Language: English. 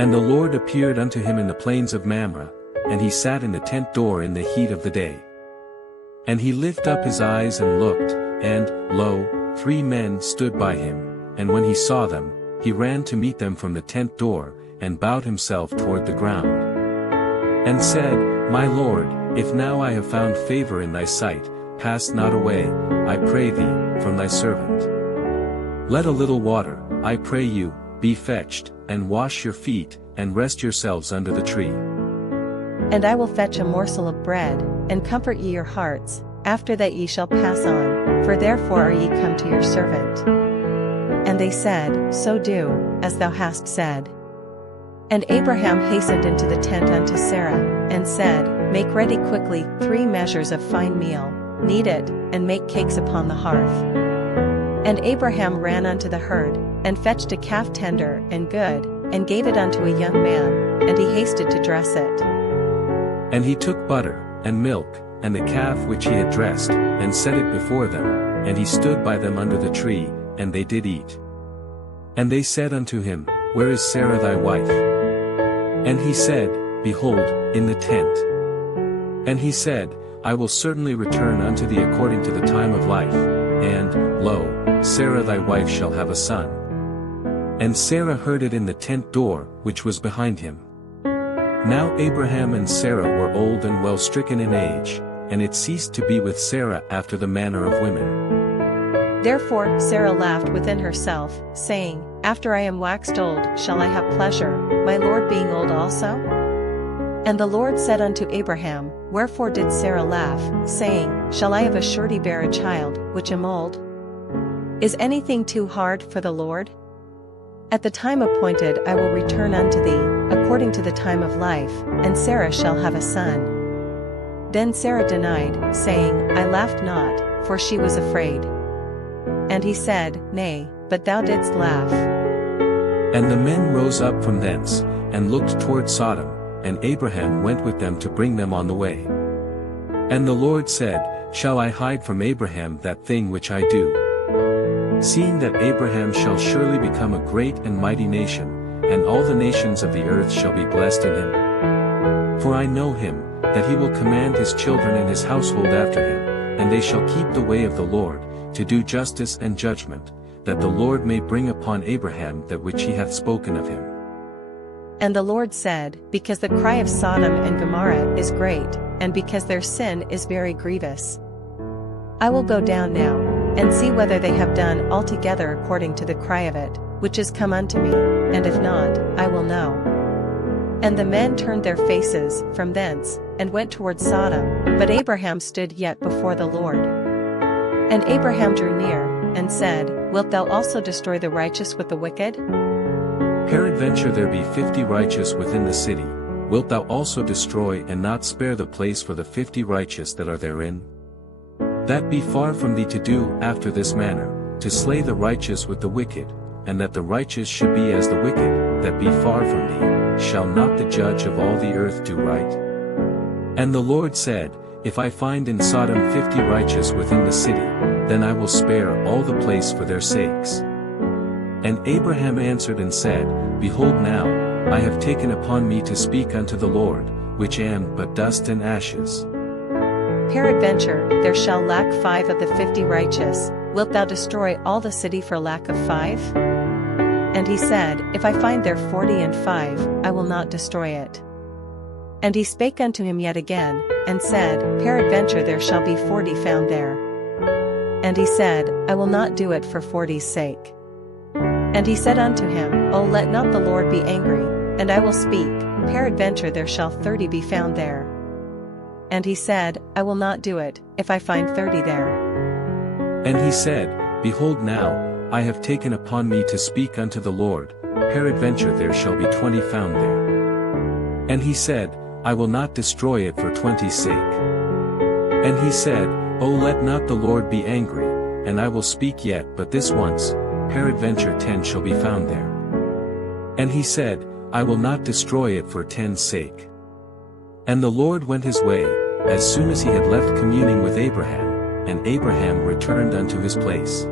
And the Lord appeared unto him in the plains of Mamre, and he sat in the tent door in the heat of the day. And he lifted up his eyes and looked, and, lo, 3 men stood by him, and when he saw them, he ran to meet them from the tent door, and bowed himself toward the ground. And said, My Lord, if now I have found favor in thy sight, pass not away, I pray thee, from thy servant. Let a little water, I pray you, be fetched, and wash your feet, and rest yourselves under the tree. And I will fetch a morsel of bread, and comfort ye your hearts, after that ye shall pass on, for therefore are ye come to your servant. And they said, So do, as thou hast said. And Abraham hastened into the tent unto Sarah, and said, Make ready quickly 3 measures of fine meal, knead it, and make cakes upon the hearth. And Abraham ran unto the herd, and fetched a calf tender and good, and gave it unto a young man, and he hasted to dress it. And he took butter, and milk, and the calf which he had dressed, and set it before them, and he stood by them under the tree, and they did eat. And they said unto him, Where is Sarah thy wife? And he said, Behold, in the tent. And he said, I will certainly return unto thee according to the time of life, and, lo, Sarah thy wife shall have a son. And Sarah heard it in the tent door, which was behind him. Now Abraham and Sarah were old and well stricken in age, and it ceased to be with Sarah after the manner of women. Therefore Sarah laughed within herself, saying, After I am waxed old shall I have pleasure, my Lord being old also? And the Lord said unto Abraham, Wherefore did Sarah laugh, saying, Shall I of a surety bear a child, which am old? Is anything too hard for the Lord? At the time appointed I will return unto thee, according to the time of life, and Sarah shall have a son. Then Sarah denied, saying, I laughed not, for she was afraid. And he said, Nay, but thou didst laugh. And the men rose up from thence, and looked toward Sodom, and Abraham went with them to bring them on the way. And the Lord said, Shall I hide from Abraham that thing which I do? Seeing that Abraham shall surely become a great and mighty nation, and all the nations of the earth shall be blessed in him. For I know him, that he will command his children and his household after him, and they shall keep the way of the Lord, to do justice and judgment, that the Lord may bring upon Abraham that which he hath spoken of him. And the Lord said, Because the cry of Sodom and Gomorrah is great, and because their sin is very grievous, I will go down now, and see whether they have done altogether according to the cry of it, which is come unto me, and if not, I will know. And the men turned their faces from thence, and went toward Sodom, but Abraham stood yet before the Lord. And Abraham drew near, and said, Wilt thou also destroy the righteous with the wicked? Peradventure there be 50 righteous within the city, wilt thou also destroy and not spare the place for the 50 righteous that are therein? That be far from thee to do after this manner, to slay the righteous with the wicked, and that the righteous should be as the wicked, that be far from thee, shall not the judge of all the earth do right? And the Lord said, If I find in Sodom 50 righteous within the city, then I will spare all the place for their sakes. And Abraham answered and said, Behold now, I have taken upon me to speak unto the Lord, which am but dust and ashes. Peradventure there shall lack 5 of the 50 righteous, wilt thou destroy all the city for lack of 5? And he said, If I find there 40 and 5, I will not destroy it. And he spake unto him yet again, and said, Peradventure there shall be 40 found there. And he said, I will not do it for 40's sake. And he said unto him, O let not the Lord be angry, and I will speak, peradventure there shall 30 be found there. And he said, I will not do it, if I find 30 there. And he said, Behold now, I have taken upon me to speak unto the Lord, peradventure there shall be 20 found there. And he said, I will not destroy it for 20's sake. And he said, O let not the Lord be angry, and I will speak yet but this once, peradventure 10 shall be found there. And he said, I will not destroy it for 10's sake. And the Lord went his way, as soon as he had left communing with Abraham, and Abraham returned unto his place.